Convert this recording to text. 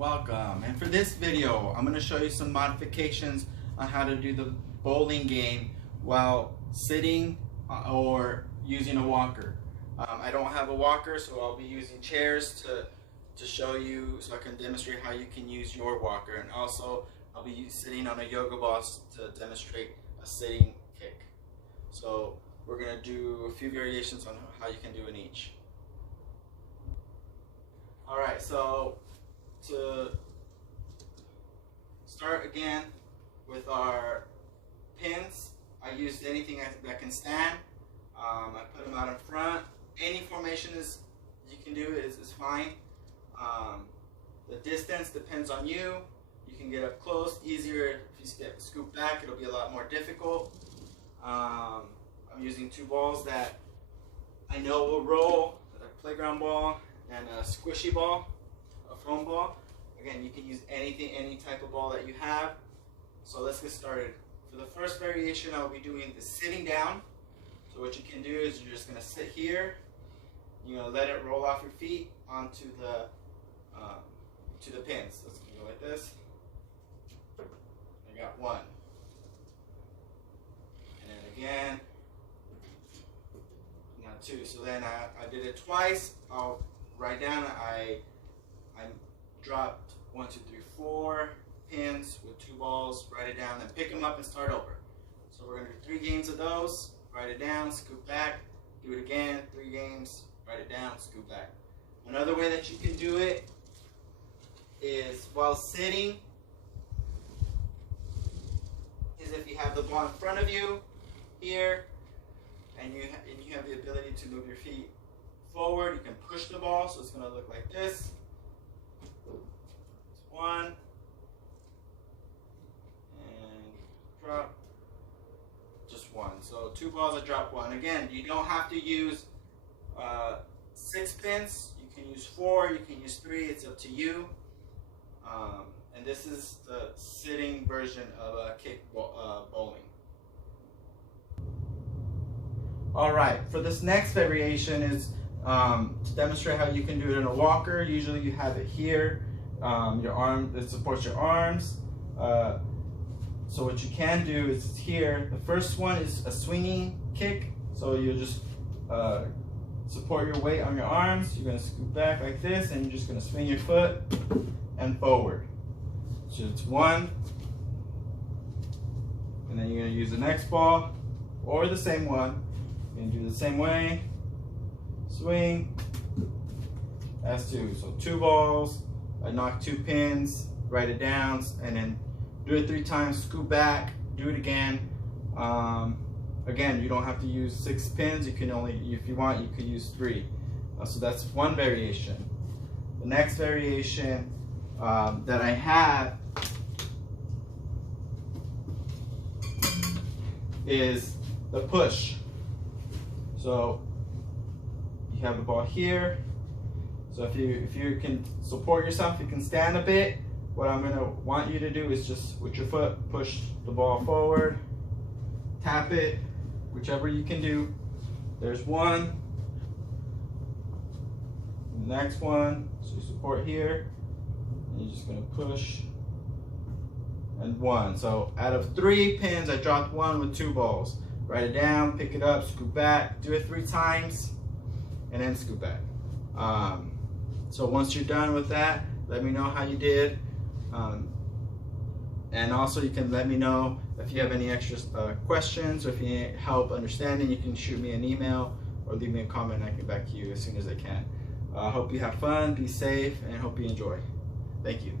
Welcome, and for this video I'm going to show you some modifications on how to do the bowling game while sitting or using a walker. I don't have a walker, so I'll be using chairs to show you, so I can demonstrate how you can use your walker, and also I'll be sitting on a yoga ball to demonstrate a sitting kick. So we're going to do a few variations on how you can do in each. Alright, so to start again with our pins, I used anything that can stand. I put them out in front. Any formation you can do is fine. The distance depends on you. You can get up close easier. If you scoop back, it'll be a lot more difficult. I'm using two balls that I know will roll, a playground ball and a squishy ball, a foam ball. Again, you can use anything, any type of ball that you have. So let's get started. For the first variation, I'll be doing the sitting down. So what you can do is you're just going to sit here. You're going to let it roll off your feet onto the to the pins. Let's go like this. I got one. And then again. Now two. So then I did it twice. I'll write down I dropped 1, 2, 3, 4 pins with two balls, write it down, then pick them up and start over. So we're going to do 3 games of those, write it down, scoop back, do it again, 3 games, write it down, scoop back. Another way that you can do it is while sitting, is if you have the ball in front of you here, and you have the ability to move your feet forward, you can push the ball, so it's going to look like this. One, and drop, just one. So 2 balls, I drop 1. Again, you don't have to use 6 pins. You can use 4, you can use 3, it's up to you. And this is the sitting version of a kick bowling. Alright, for this next variation is to demonstrate how you can do it in a walker. Usually you have it here. Your arm, it supports your arms. So what you can do is here. The first one is a swinging kick. So you just support your weight on your arms. You're going to scoop back like this, and you're just going to swing your foot and forward. So it's 1, and then you're going to use the next ball or the same one. You're going to do the same way. Swing. That's 2. So 2 balls. I knock 2 pins, write it down, and then do it 3 times, scoop back, do it again. Again, you don't have to use 6 pins. You can only, if you want, you could use 3. So that's one variation. The next variation that I have is the push. So you have the ball here. So if you can support yourself, you can stand a bit. What I'm going to want you to do is just with your foot push the ball forward, tap it, whichever you can do. There's 1. Next one, so you support here, and you're just going to push, and 1. So out of 3 pins, I dropped 1 with 2 balls. Write it down, pick it up, scoop back, do it 3 times, and then scoop back. So once you're done with that, let me know how you did. And also you can let me know if you have any extra questions, or if you need help understanding, you can shoot me an email or leave me a comment, and I can get back to you as soon as I can. Hope you have fun, be safe, and hope you enjoy. Thank you.